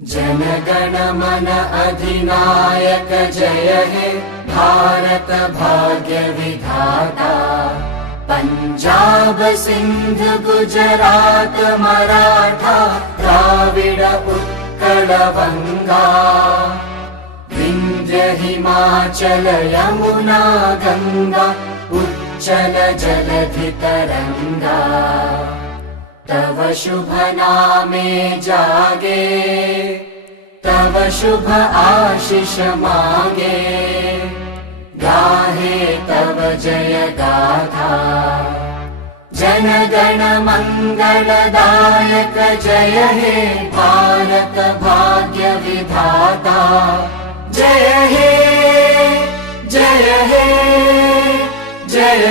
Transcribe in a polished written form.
जन मन अधिनायक जय हे भारत भाग्य विधाता। पंजाब सिंध गुजरात मराठा द्राविड उत्कल बंगा। विंध्य हिमाचल यमुना गंगा उच्चल जलधि तरंगा। तव शुभ नामे जागे तव शुभ आशीष मांगे। गाहे तव जय गाथा जन गण मंगलदायक जय हे भारत भाग्य विधाता। जय हे जय हे जय